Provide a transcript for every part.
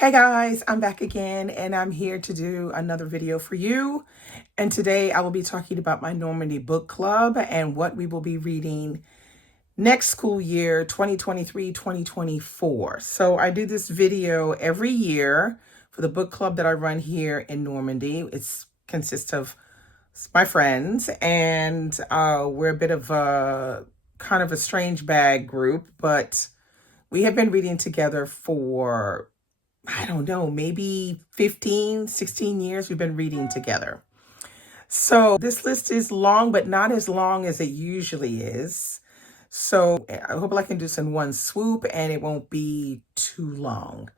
Hey guys, I'm back again and I'm here to do another video for you. And today I will be talking about my Normandy book club and what we will be reading next school year, 2023-2024. So I do this video every year for the book club that I run here in Normandy. It consists of my friends and we're a bit of a kind of a strange bag group, but we have been reading together for I don't know, maybe 15, 16 years we've been reading together. So this list is long, but not as long as it usually is. So I hope I can do this in one swoop and it won't be too long.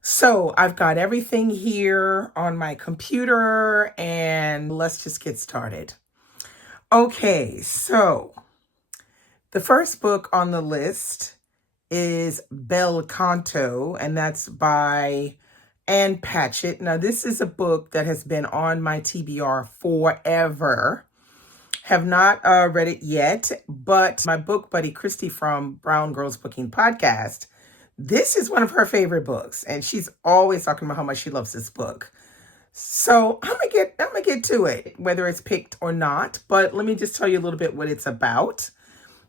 So I've got everything here on my computer and let's just get started. Okay, so the first book on the list is Belle Canto, and that's by Ann Patchett. Now, this is a book that has been on my TBR forever. Have not read it yet, but my book buddy, Christy from Brown Girls Booking Podcast, this is one of her favorite books, and she's always talking about how much she loves this book. So I'm gonna get to it, whether it's picked or not, but let me just tell you a little bit what it's about.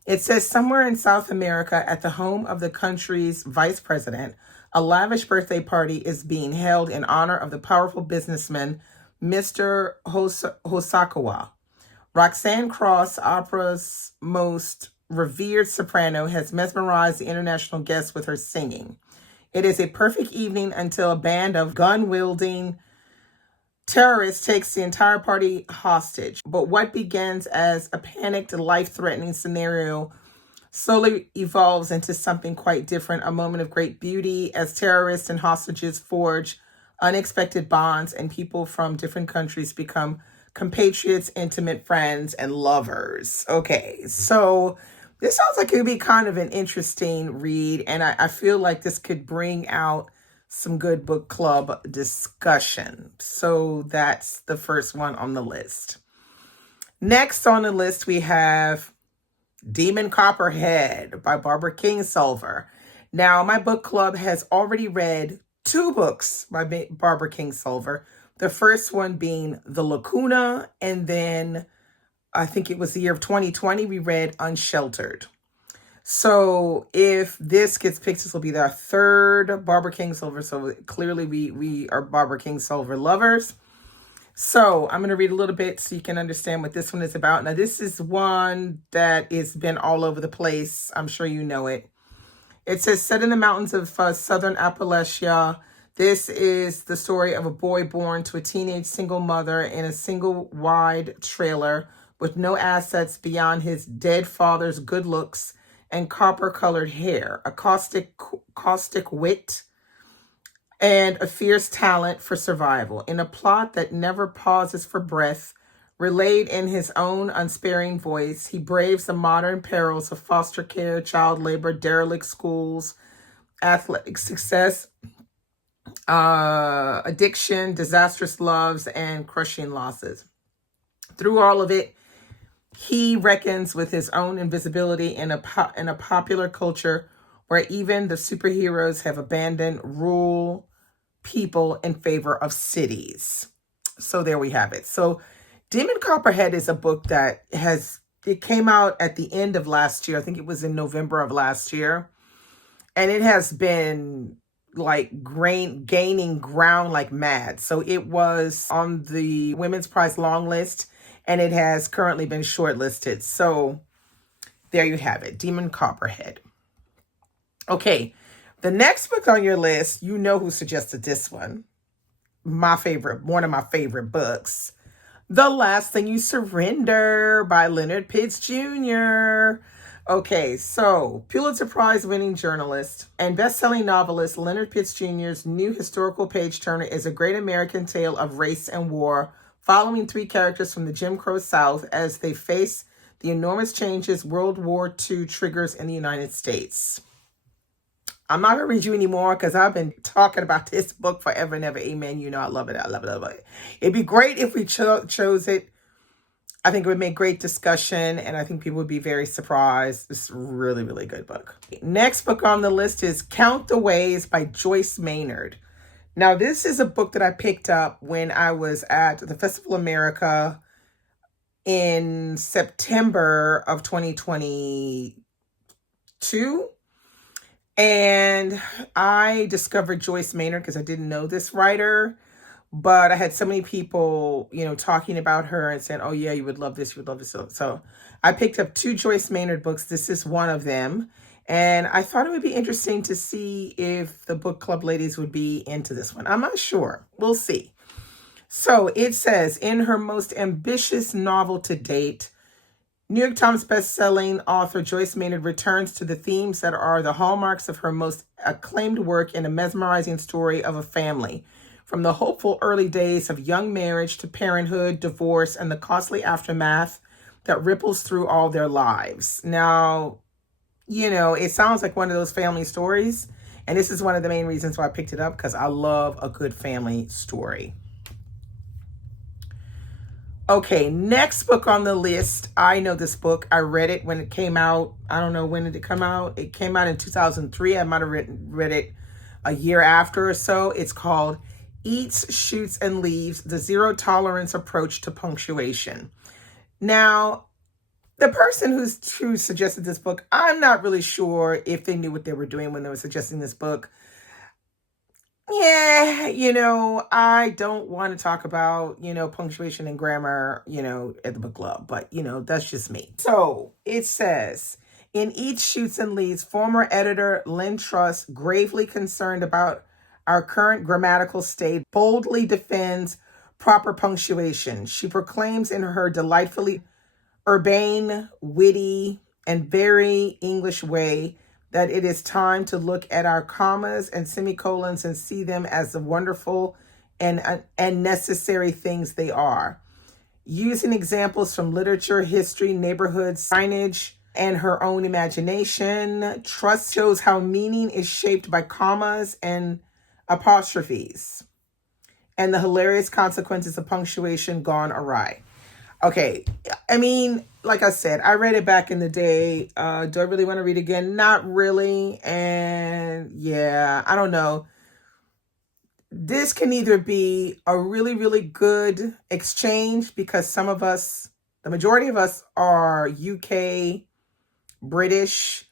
It says somewhere in South America at the home of the country's vice president, a lavish birthday party is being held in honor of the powerful businessman, Mr. Hosakawa. Roxanne Cross, opera's most revered soprano, has mesmerized the international guests with her singing. It is a perfect evening until a band of gun-wielding terrorist takes the entire party hostage. But what begins as a panicked, life-threatening scenario slowly evolves into something quite different, a moment of great beauty as terrorists and hostages forge unexpected bonds and people from different countries become compatriots, intimate friends, and lovers. Okay, so this sounds like it would be kind of an interesting read, and I feel like this could bring out some good book club discussion. So that's the first one on the list. Next on the list, we have Demon Copperhead by Barbara Kingsolver. Now, my book club has already read two books by Barbara Kingsolver. The first one being The Lacuna, and then I think it was the year of 2020, we read Unsheltered. So if this gets picked, this will be our third Barbara Kingsolver. So clearly we are Barbara Kingsolver lovers. So I'm going to read a little bit so you can understand what this one is about. Now, this is one that has been all over the place. I'm sure you know it. It says, set in the mountains of southern Appalachia. This is the story of a boy born to a teenage single mother in a single wide trailer with no assets beyond his dead father's good looks and copper-colored hair, a caustic wit, and a fierce talent for survival. In a plot that never pauses for breath, relayed in his own unsparing voice, he braves the modern perils of foster care, child labor, derelict schools, athletic success, addiction, disastrous loves, and crushing losses. Through all of it, he reckons with his own invisibility in a popular culture where even the superheroes have abandoned rural people in favor of cities. So there we have it. So Demon Copperhead is a book that it came out at the end of last year. I think it was in November of last year. And it has been like gaining ground like mad. So it was on the Women's Prize Longlist, and it has currently been shortlisted. So there you have it, Demon Copperhead. Okay, the next book on your list, you know who suggested this one. One of my favorite books. The Last Thing You Surrender by Leonard Pitts Jr. Okay, so Pulitzer Prize winning journalist and best-selling novelist Leonard Pitts Jr.'s new historical page-turner is a great American tale of race and war, following three characters from the Jim Crow South as they face the enormous changes World War II triggers in the United States. I'm not going to read you anymore because I've been talking about this book forever and ever. Amen. You know, I love it. I love it. I love it. It'd be great if we chose it I think it would make great discussion, and I think people would be very surprised. It's a really, really good book. Next book on the list is Count the Ways by Joyce Maynard. Now, this is a book that I picked up when I was at the Festival America in September of 2022. And I discovered Joyce Maynard because I didn't know this writer, but I had so many people, talking about her and saying, oh yeah, you would love this, you would love this. So I picked up 2 Joyce Maynard books. This is one of them. And I thought it would be interesting to see if the book club ladies would be into this one. I'm not sure. We'll see. So it says, in her most ambitious novel to date, New York Times bestselling author Joyce Maynard returns to the themes that are the hallmarks of her most acclaimed work in a mesmerizing story of a family, from the hopeful early days of young marriage to parenthood, divorce, and the costly aftermath that ripples through all their lives. Now, it sounds like one of those family stories, and this is one of the main reasons why I picked it up, because I love a good family story. Okay, next book on the list. I know this book. I read it when it came out. I don't know, when did it come out? It came out in 2003. I might have read it a year after or so. It's called Eats, Shoots, and Leaves, The Zero Tolerance Approach to Punctuation. Now, the person who suggested this book, I'm not really sure if they knew what they were doing when they were suggesting this book. Yeah, I don't want to talk about, punctuation and grammar, at the book club, but, that's just me. So it says, in Eats, Shoots, and Leaves, former editor Lynn Truss, gravely concerned about our current grammatical state, boldly defends proper punctuation. She proclaims in her delightfully urbane, witty, and very English way that it is time to look at our commas and semicolons and see them as the wonderful and necessary things they are. Using examples from literature, history, neighborhood, signage, and her own imagination, Truss shows how meaning is shaped by commas and apostrophes and the hilarious consequences of punctuation gone awry. Okay, I mean, like I said, I read it back in the day. Do I really want to read it again? Not really. And yeah, I don't know. This can either be a really, really good exchange because some of us, the majority of us are UK, British,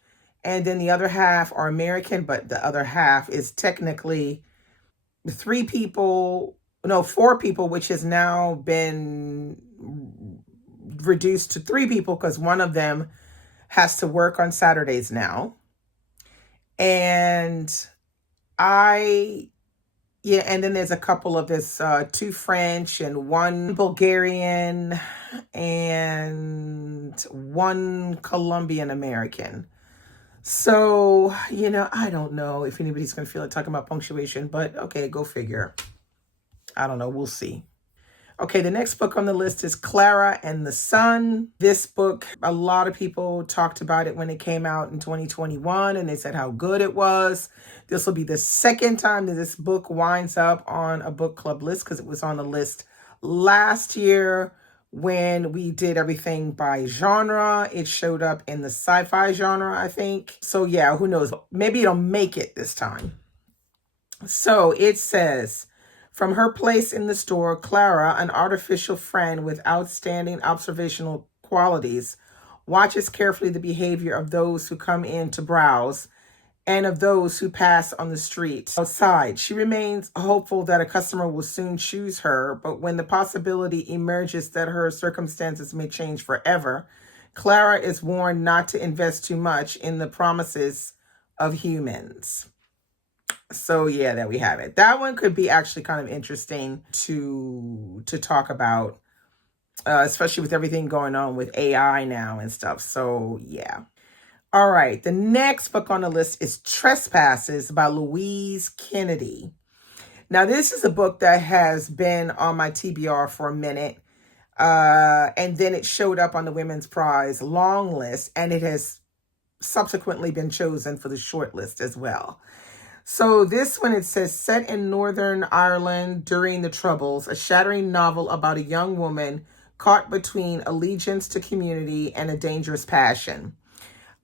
and then the other half are American, but the other half is technically 4 people, which has now been reduced to 3 people because one of them has to work on Saturdays now. And and then there's a couple of this 2 French and 1 Bulgarian and 1 Colombian American. So, I don't know if anybody's going to feel like talking about punctuation, but okay, go figure. I don't know. We'll see. Okay, the next book on the list is Clara and the Sun. This book, a lot of people talked about it when it came out in 2021, and they said how good it was. This will be the second time that this book winds up on a book club list because it was on the list last year when we did everything by genre. It showed up in the sci-fi genre, I think. So yeah, who knows? Maybe it'll make it this time. So it says, from her place in the store, Clara, an artificial friend with outstanding observational qualities, watches carefully the behavior of those who come in to browse and of those who pass on the street. Outside, she remains hopeful that a customer will soon choose her, but when the possibility emerges that her circumstances may change forever, Clara is warned not to invest too much in the promises of humans. So yeah, there we have it. That one could be actually kind of interesting to talk about, especially with everything going on with AI now and stuff. So yeah. All right. The next book on the list is Trespasses by Louise Kennedy. Now, this is a book that has been on my TBR for a minute. And then it showed up on the Women's Prize Longlist, and it has subsequently been chosen for the shortlist as well. So this one, it says, set in Northern Ireland during the Troubles, a shattering novel about a young woman caught between allegiance to community and a dangerous passion.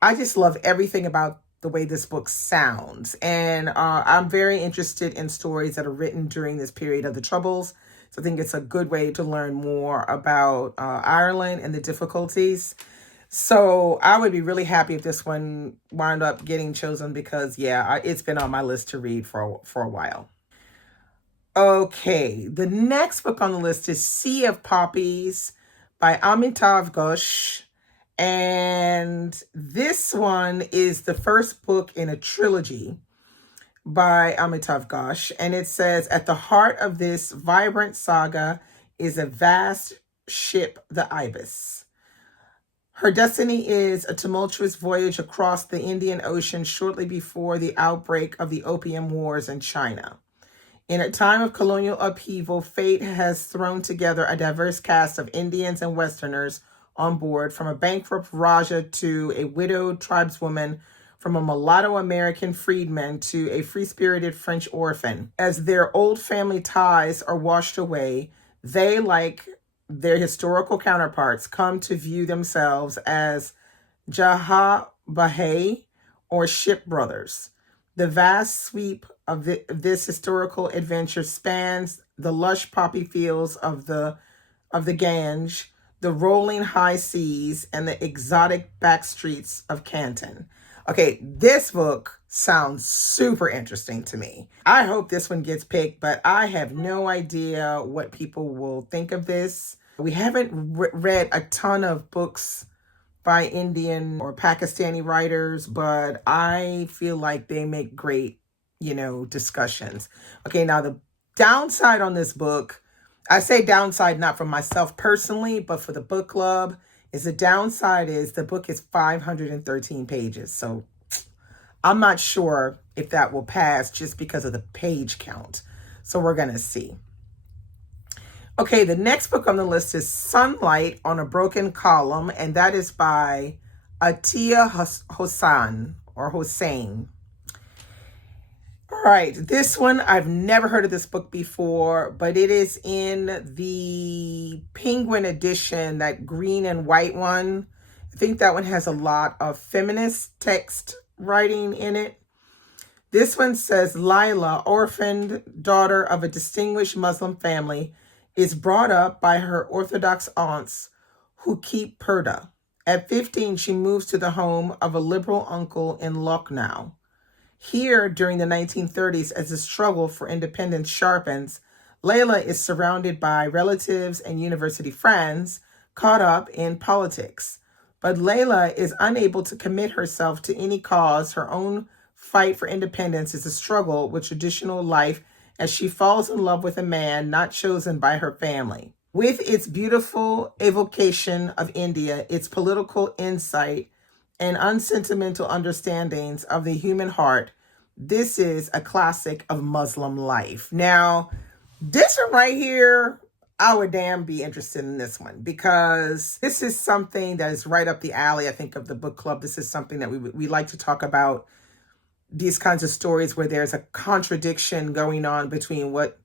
I just love everything about the way this book sounds. And I'm very interested in stories that are written during this period of the Troubles. So I think it's a good way to learn more about Ireland and the difficulties. So I would be really happy if this one wound up getting chosen because, yeah, it's been on my list to read for a while. Okay, the next book on the list is Sea of Poppies by Amitav Ghosh. And this one is the first book in a trilogy by Amitav Ghosh. And it says, at the heart of this vibrant saga is a vast ship, the Ibis. Her destiny is a tumultuous voyage across the Indian Ocean shortly before the outbreak of the Opium Wars in China. In a time of colonial upheaval, fate has thrown together a diverse cast of Indians and Westerners on board, from a bankrupt Raja to a widowed tribeswoman, from a mulatto American freedman to a free-spirited French orphan. As their old family ties are washed away, they, like their historical counterparts, come to view themselves as Jaha or ship brothers. The vast sweep of this historical adventure spans the lush poppy fields of the Gange, the rolling high seas, and the exotic back streets of Canton. Okay, this book sounds super interesting to me. I hope this one gets picked, but I have no idea what people will think of this. We haven't read a ton of books by Indian or Pakistani writers, but I feel like they make great, discussions. Okay, now the downside on this book, I say downside not for myself personally, but for the book club, is the downside is the book is 513 pages. So I'm not sure if that will pass just because of the page count. So we're going to see. Okay, the next book on the list is Sunlight on a Broken Column, and that is by Atiya Hossain. All right, this one, I've never heard of this book before, but it is in the Penguin edition, that green and white one. I think that one has a lot of feminist text writing in it. This one says, Lila, orphaned daughter of a distinguished Muslim family, is brought up by her Orthodox aunts who keep purdah. At 15, she moves to the home of a liberal uncle in Lucknow. Here, during the 1930s, as the struggle for independence sharpens, Layla is surrounded by relatives and university friends caught up in politics. But Layla is unable to commit herself to any cause. Her own fight for independence is a struggle with traditional life as she falls in love with a man not chosen by her family. With its beautiful evocation of India, its political insight, and unsentimental understandings of the human heart, this is a classic of Muslim life. Now, this one right here, I would damn be interested in this one because this is something that is right up the alley, I think, of the book club. This is something that we like to talk about, these kinds of stories where there's a contradiction going on between what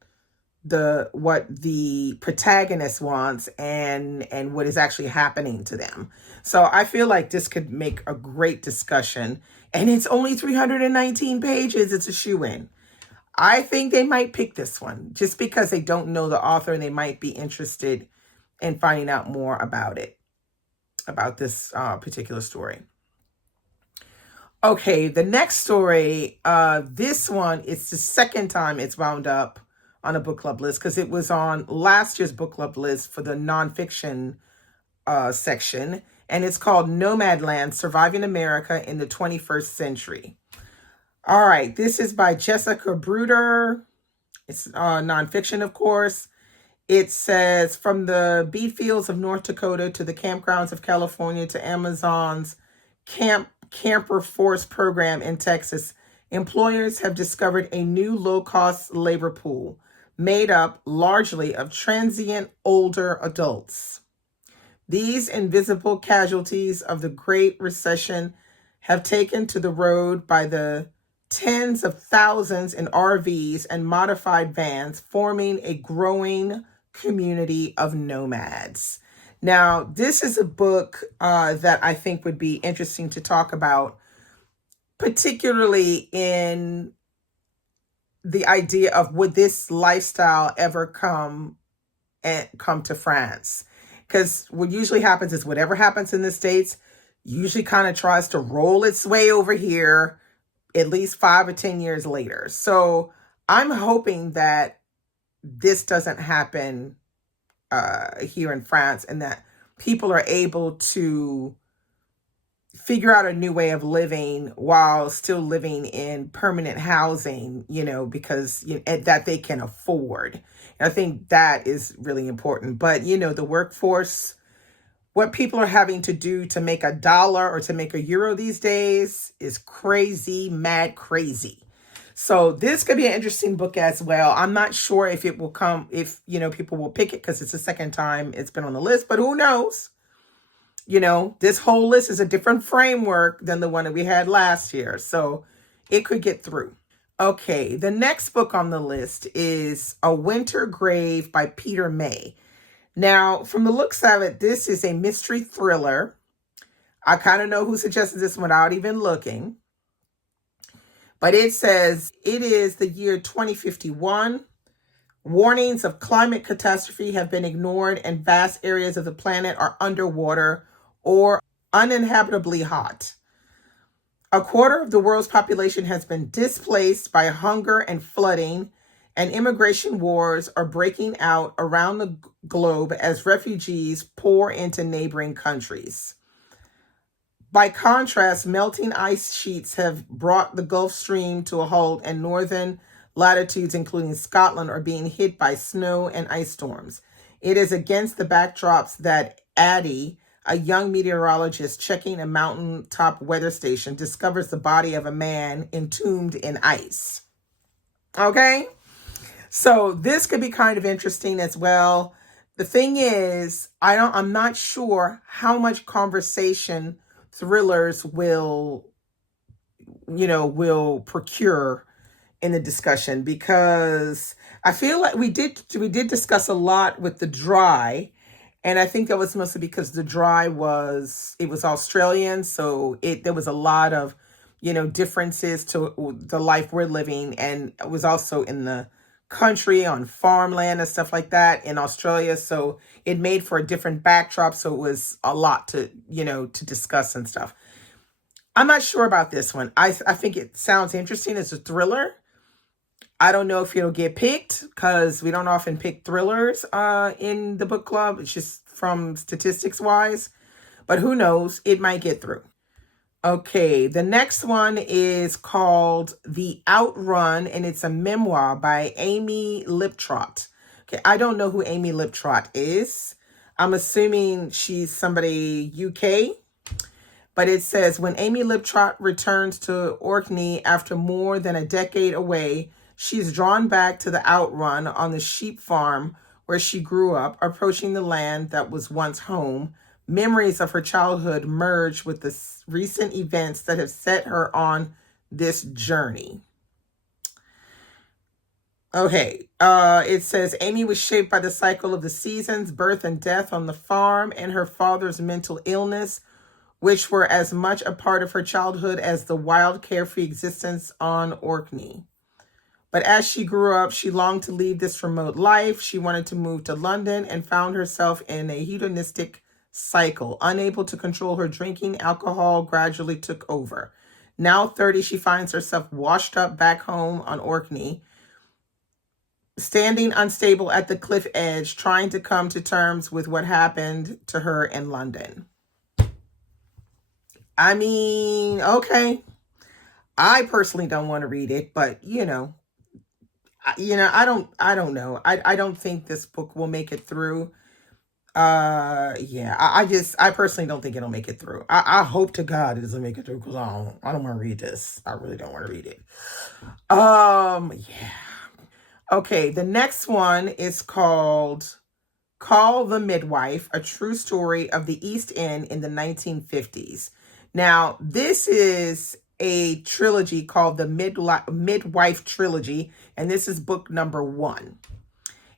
the protagonist wants and what is actually happening to them. So I feel like this could make a great discussion, and it's only 319 pages. It's a shoo-in. I think they might pick this one just because they don't know the author and they might be interested in finding out more about it, about this particular story. Okay, the next story, this one, it's the second time it's wound up on a book club list because it was on last year's book club list for the nonfiction section, and it's called Nomadland, Surviving America in the 21st Century. All right, this is by Jessica Bruder. It's nonfiction, of course. It says, from the beet fields of North Dakota to the campgrounds of California to Amazon's Camper Force program in Texas, employers have discovered a new low-cost labor pool made up largely of transient older adults. These invisible casualties of the Great Recession have taken to the road by the tens of thousands in RVs and modified vans, forming a growing community of nomads. Now, this is a book that I think would be interesting to talk about, particularly in the idea of would this lifestyle ever come to France? Because what usually happens is whatever happens in the States usually kind of tries to roll its way over here at least 5 or 10 years later. So I'm hoping that this doesn't happen here in France, and that people are able to figure out a new way of living while still living in permanent housing, because that they can afford. And I think that is really important. But, the workforce, what people are having to do to make $1 or to make €1 these days is crazy, mad crazy. So this could be an interesting book as well. I'm not sure if it will come, if, people will pick it because it's the second time it's been on the list, but who knows? This whole list is a different framework than the one that we had last year. So it could get through. Okay, the next book on the list is A Winter Grave by Peter May. Now, from the looks of it, this is a mystery thriller. I kind of know who suggested this without even looking. But it says it is the year 2051. Warnings of climate catastrophe have been ignored and vast areas of the planet are underwater or uninhabitably hot. A quarter of the world's population has been displaced by hunger and flooding, and immigration wars are breaking out around the globe as refugees pour into neighboring countries. By contrast, melting ice sheets have brought the Gulf Stream to a halt, and northern latitudes, including Scotland, are being hit by snow and ice storms. It is against the backdrops that Addie, a young meteorologist checking a mountaintop weather station, discovers the body of a man entombed in ice. Okay? So this could be kind of interesting as well. The thing is, I'm not sure how much conversation thrillers will procure in the discussion, because I feel like we did discuss a lot with The Dry, and I think that was mostly because The Dry was Australian, so there was a lot of differences to the life we're living, and it was also in the country on farmland and stuff like that in Australia, so it made for a different backdrop, so it was a lot to discuss and stuff. I'm not sure about this one. I think it sounds interesting as a thriller. I don't know if it'll get picked because we don't often pick thrillers in the book club. It's just from statistics wise, but who knows? It might get through. Okay, the next one is called The Outrun, and it's a memoir by Amy Liptrot. Okay, I don't know who Amy Liptrot is. I'm assuming she's somebody UK. But it says, when Amy Liptrot returns to Orkney after more than a decade away, she is drawn back to the Outrun on the sheep farm where she grew up, approaching the land that was once home. Memories of her childhood merge with the recent events that have set her on this journey. Okay, it says Amy was shaped by the cycle of the seasons, birth and death on the farm, and her father's mental illness, which were as much a part of her childhood as the wild, carefree existence on Orkney. But as she grew up, she longed to leave this remote life. She wanted to move to London and found herself in a hedonistic cycle. Unable to control her drinking, alcohol gradually took over. Now 30, she finds herself washed up back home on Orkney, standing unstable at the cliff edge, trying to come to terms with what happened to her in London. I mean, okay. I personally don't want to read it, but I don't know. I don't think this book will make it through. Yeah, I personally don't think it'll make it through. I hope to God it doesn't make it through, because I don't want to read this. I really don't want to read it. Yeah. Okay, the next one is called Call the Midwife, a true story of the East End in the 1950s. Now, this is a trilogy called the Midwife Trilogy, and this is book number 1.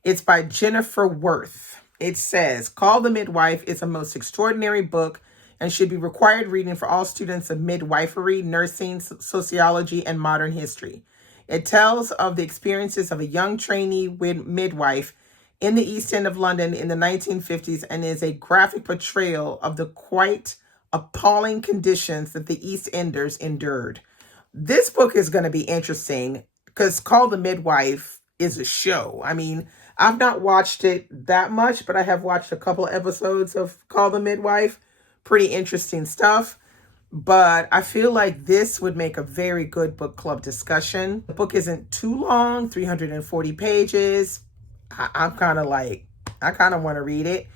It's by Jennifer Worth. It says, Call the Midwife is a most extraordinary book and should be required reading for all students of midwifery, nursing, sociology, and modern history. It tells of the experiences of a young trainee midwife in the East End of London in the 1950s and is a graphic portrayal of the quite appalling conditions that the East Enders endured. This book is going to be interesting because Call the Midwife is a show. I mean, I've not watched it that much, but I have watched a couple of episodes of Call the Midwife. Pretty interesting stuff. But I feel like this would make a very good book club discussion. The book isn't too long, 340 pages. I kind of want to read it.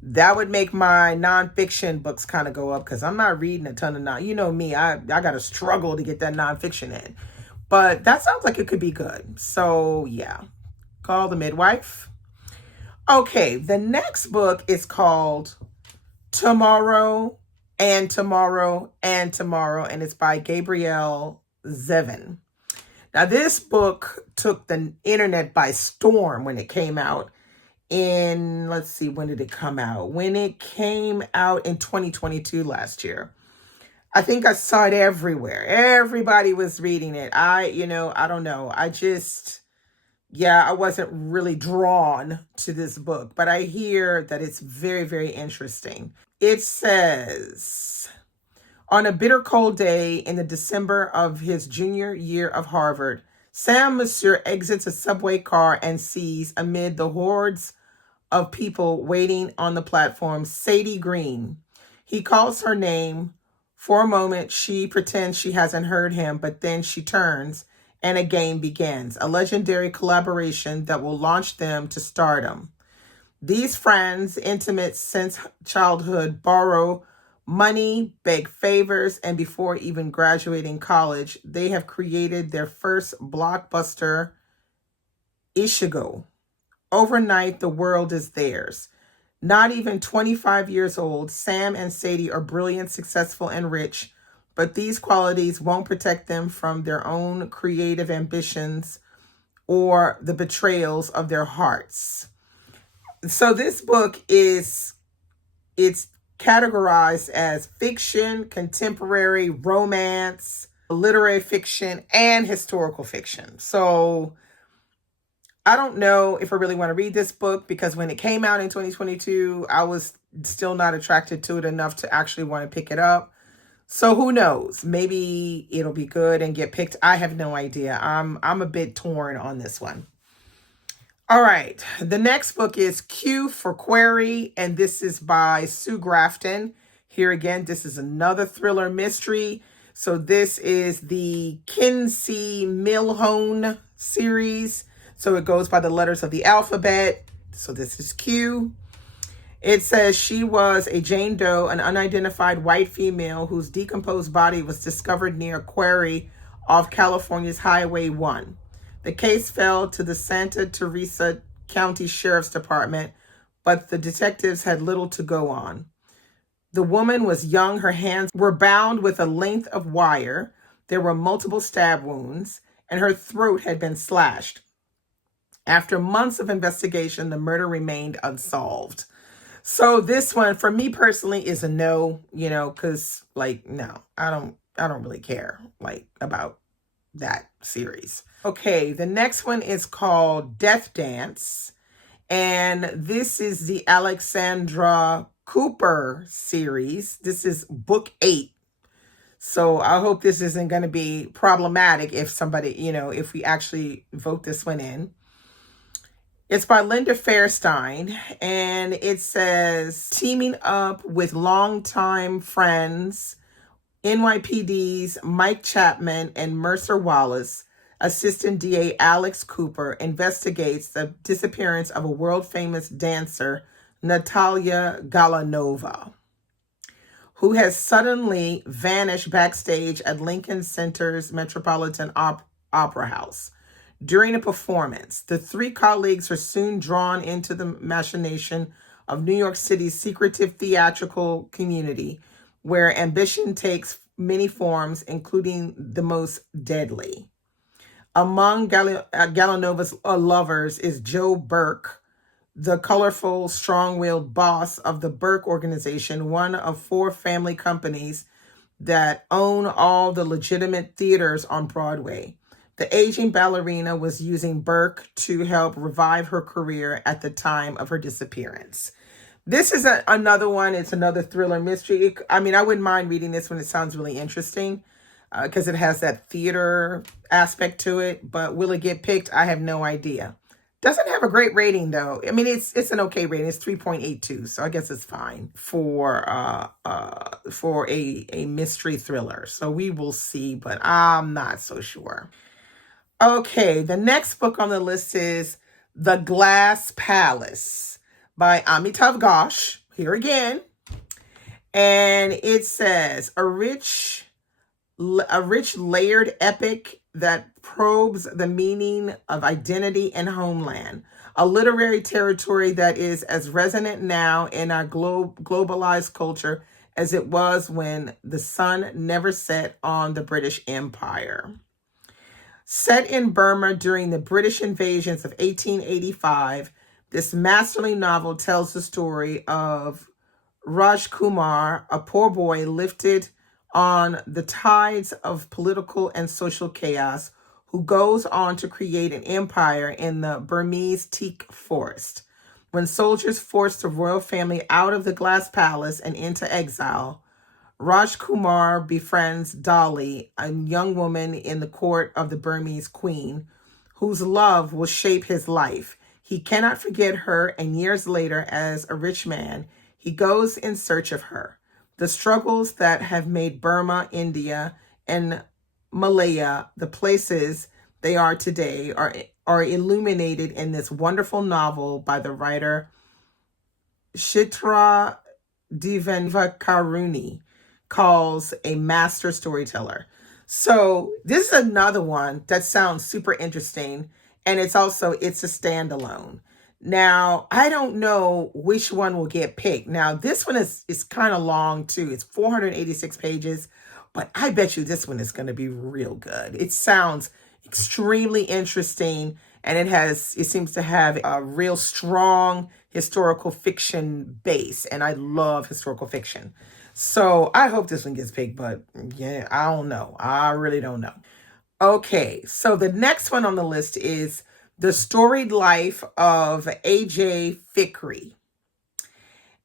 That would make my nonfiction books kind of go up because I'm not reading a ton of you know me, I got to struggle to get that nonfiction in. But that sounds like it could be good. So yeah, Call the Midwife. Okay, the next book is called Tomorrow and Tomorrow and Tomorrow, and it's by Gabrielle Zevin. Now, this book took the internet by storm when it came out in, let's see, when did it come out? When it came out in 2022 last year. I think I saw it everywhere. Everybody was reading it. I don't know. I wasn't really drawn to this book, but I hear that it's very, very interesting. It says, on a bitter cold day in the December of his junior year of Harvard, Sam Monsieur exits a subway car and sees, amid the hordes of people waiting on the platform, Sadie Green. He calls her name. For a moment, she pretends she hasn't heard him, but then she turns and a game begins, a legendary collaboration that will launch them to stardom. These friends, intimate since childhood, borrow money, beg favors, and before even graduating college, they have created their first blockbuster, Ishigo. Overnight, the world is theirs. Not even 25 years old, Sam and Sadie are brilliant, successful, and rich, but these qualities won't protect them from their own creative ambitions or the betrayals of their hearts. So this book it's categorized as fiction, contemporary, romance, literary fiction, and historical fiction. So I don't know if I really want to read this book because when it came out in 2022, I was still not attracted to it enough to actually want to pick it up. So who knows? Maybe it'll be good and get picked. I have no idea. I'm a bit torn on this one. All right. The next book is Q for Query, and this is by Sue Grafton. Here again, this is another thriller mystery. So this is the Kinsey Milhone series. So it goes by the letters of the alphabet. So this is Q. It says she was a Jane Doe, an unidentified white female whose decomposed body was discovered near a quarry off California's Highway 1. The case fell to the Santa Teresa County Sheriff's Department, but the detectives had little to go on. The woman was young. Her hands were bound with a length of wire. There were multiple stab wounds, and her throat had been slashed. After months of investigation, the murder remained unsolved. So this one, for me personally, is a no, because no, I don't really care about that series. Okay, the next one is called Death Dance, and this is the Alexandra Cooper series. This is book 8. So I hope this isn't going to be problematic if somebody, if we actually vote this one in. It's by Linda Fairstein, and it says, teaming up with longtime friends, NYPD's Mike Chapman and Mercer Wallace, Assistant DA Alex Cooper investigates the disappearance of a world-famous dancer, Natalia Galanova, who has suddenly vanished backstage at Lincoln Center's Metropolitan Opera House. During a performance, the three colleagues are soon drawn into the machination of New York City's secretive theatrical community, where ambition takes many forms, including the most deadly. Among Galanova's lovers is Joe Burke, the colorful, strong-willed boss of the Burke organization, one of 4 family companies that own all the legitimate theaters on Broadway. The aging ballerina was using Burke to help revive her career at the time of her disappearance. This is another one. It's another thriller mystery. I mean, I wouldn't mind reading this one. It sounds really interesting because it has that theater aspect to it. But will it get picked? I have no idea. Doesn't have a great rating though. I mean, it's an okay rating. It's 3.82, so I guess it's fine for a mystery thriller. So we will see, but I'm not so sure. Okay, the next book on the list is The Glass Palace by Amitav Ghosh. Here again, and it says a rich layered epic that probes the meaning of identity and homeland, a literary territory that is as resonant now in our globalized culture as it was when the sun never set on the British Empire. Set in Burma during the British invasions of 1885, this masterly novel tells the story of Raj Kumar, a poor boy lifted on the tides of political and social chaos, who goes on to create an empire in the Burmese teak forest. When soldiers forced the royal family out of the glass palace and into exile, Raj Kumar befriends Dolly, a young woman in the court of the Burmese queen, whose love will shape his life. He cannot forget her, and years later, as a rich man, he goes in search of her. The struggles that have made Burma, India, and Malaya the places they are today are illuminated in this wonderful novel by the writer Chitra Divankaruni, calls a master storyteller. So this is another one that sounds super interesting, and it's a standalone. Now, I don't know which one will get picked. Now, this one is kind of long too. It's 486 pages, but I bet you this one is going to be real good. It sounds extremely interesting, and it seems to have a real strong historical fiction base, and I love historical fiction. So I hope this one gets picked, but yeah, I don't know. I really don't know. Okay, so the next one on the list is The Storied Life of A.J. Fikry.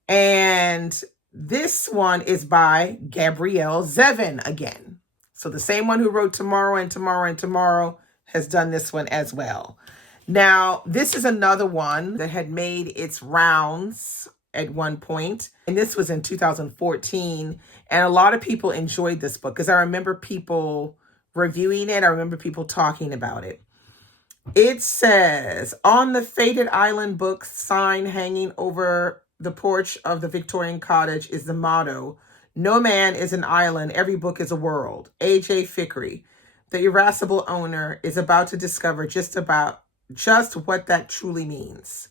And this one is by Gabrielle Zevin again. So the same one who wrote Tomorrow and Tomorrow and Tomorrow has done this one as well. Now, this is another one that had made its rounds at one point, and this was in 2014, and a lot of people enjoyed this book because I remember people reviewing it. I remember people talking about it. It says, on the faded island book sign hanging over the porch of the Victorian cottage is the motto, "No man is an island, every book is a world." A.J. Fikry, the irascible owner, is about to discover just what that truly means.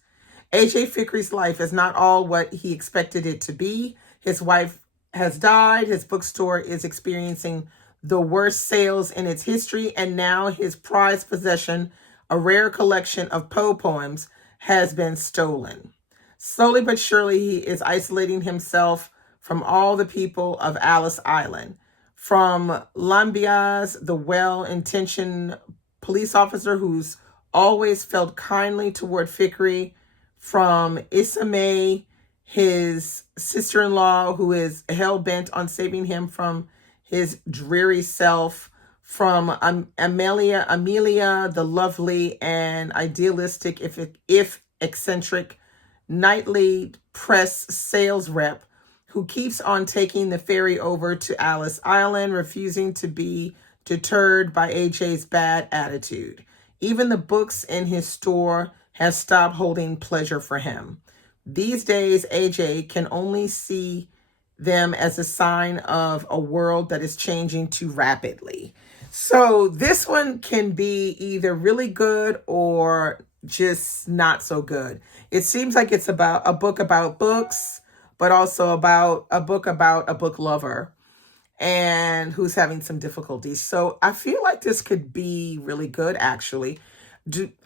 A.J. Fikry's life is not all what he expected it to be. His wife has died, his bookstore is experiencing the worst sales in its history, and now his prized possession, a rare collection of Poe poems, has been stolen. Slowly but surely, he is isolating himself from all the people of Alice Island. From Lambias, the well-intentioned police officer who's always felt kindly toward Fikry, from Isame, his sister-in-law, who is hell-bent on saving him from his dreary self, from Amelia, the lovely and idealistic, if eccentric, nightly press sales rep who keeps on taking the ferry over to Alice Island, refusing to be deterred by AJ's bad attitude. Even the books in his store have stopped holding pleasure for him. These days, AJ can only see them as a sign of a world that is changing too rapidly. So this one can be either really good or just not so good. It seems like it's about a book about books, but also about a book lover and who's having some difficulties. So I feel like this could be really good, actually.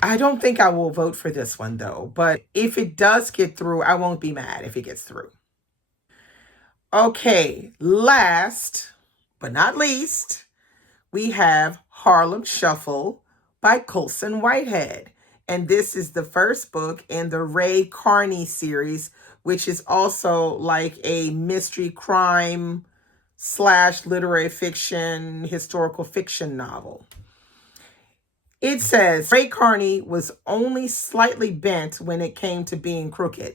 I don't think I will vote for this one though, but if it does get through, I won't be mad if it gets through. Okay, last but not least, we have Harlem Shuffle by Colson Whitehead. And this is the first book in the Ray Carney series, which is also like a mystery crime / literary fiction, historical fiction novel. It says Ray Carney was only slightly bent when it came to being crooked.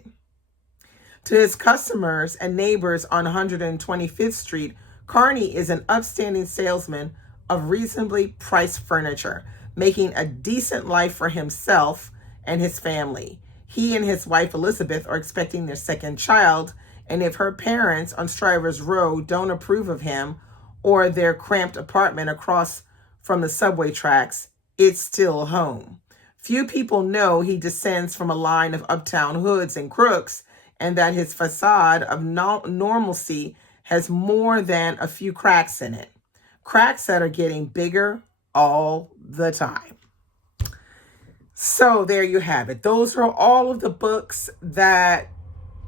To his customers and neighbors on 125th Street, Carney is an upstanding salesman of reasonably priced furniture, making a decent life for himself and his family. He and his wife Elizabeth are expecting their second child, and if her parents on Strivers Road don't approve of him or their cramped apartment across from the subway tracks, it's still home. Few people know he descends from a line of uptown hoods and crooks, and that his facade of normalcy has more than a few cracks in it. Cracks that are getting bigger all the time. So there you have it. Those are all of the books that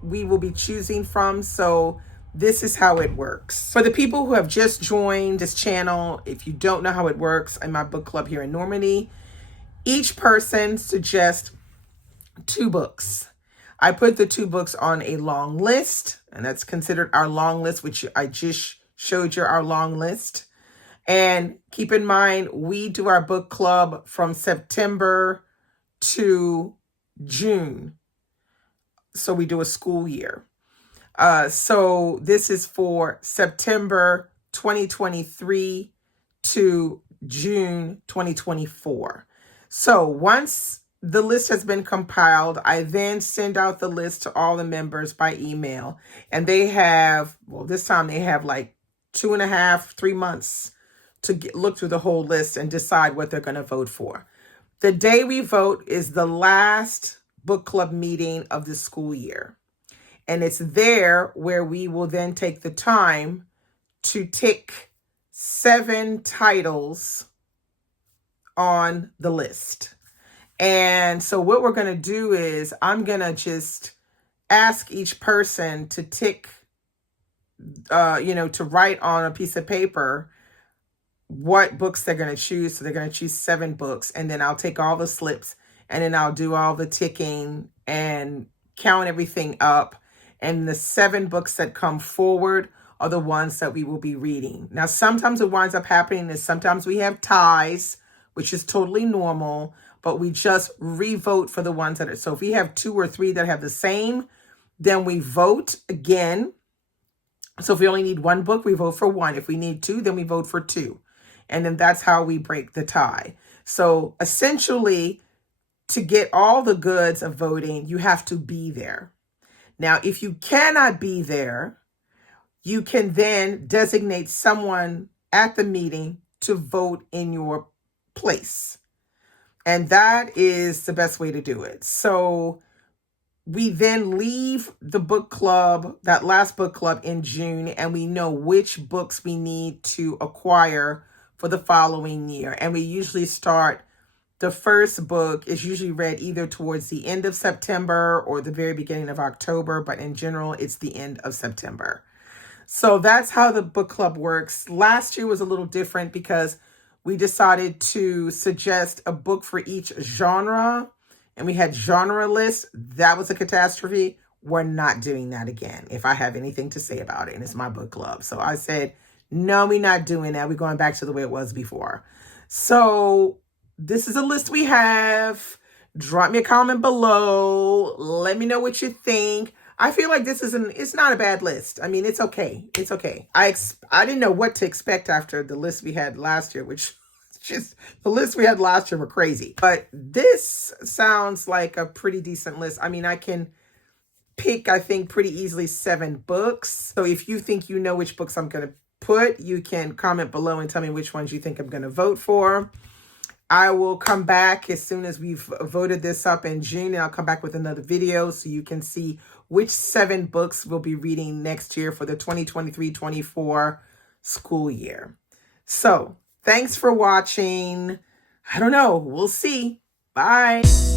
we will be choosing from. So this is how it works. For the people who have just joined this channel, if you don't know how it works in my book club here in Normandy, each person suggests 2 books. I put the 2 books on a long list, and that's considered our long list, which I just showed you our long list. And keep in mind, we do our book club from September to June. So we do a school year. So this is for September 2023 to June 2024. So once the list has been compiled, I then send out the list to all the members by email. And they have, well, this time they have like 2.5, 3 months to look through the whole list and decide what they're going to vote for. The day we vote is the last book club meeting of the school year. And it's there where we will then take the time to tick 7 titles on the list. And so what we're going to do is I'm going to just ask each person to tick, to write on a piece of paper what books they're going to choose. So they're going to choose 7 books, and then I'll take all the slips and then I'll do all the ticking and count everything up. And the 7 books that come forward are the ones that we will be reading. Now, sometimes what winds up happening is sometimes we have ties, which is totally normal, but we just re-vote for the ones that are. So if we have 2 or 3 that have the same, then we vote again. So if we only need 1 book, we vote for 1. If we need 2, then we vote for 2. And then that's how we break the tie. So essentially, to get all the goods of voting, you have to be there. Now, if you cannot be there, you can then designate someone at the meeting to vote in your place. And that is the best way to do it. So we then leave the book club, that last book club in June, and we know which books we need to acquire for the following year. And we usually start, the first book is usually read either towards the end of September or the very beginning of October, but in general, it's the end of September. So that's how the book club works. Last year was a little different because we decided to suggest a book for each genre, and we had genre lists. That was a catastrophe. We're not doing that again, if I have anything to say about it, and it's my book club. So I said, no, we're not doing that. We're going back to the way it was before. So this is a list we have. Drop me a comment below. Let me know what you think. I feel like this it's not a bad list. I mean, it's okay. It's okay. I didn't know what to expect after the list we had last year, which just, the list we had last year were crazy. But this sounds like a pretty decent list. I mean, I can pick, I think, pretty easily 7 books. So if you think you know which books I'm going to put, you can comment below and tell me which ones you think I'm going to vote for. I will come back as soon as we've voted this up in June, and I'll come back with another video so you can see which 7 books we'll be reading next year for the 2023-24 school year. So thanks for watching. I don't know. We'll see. Bye.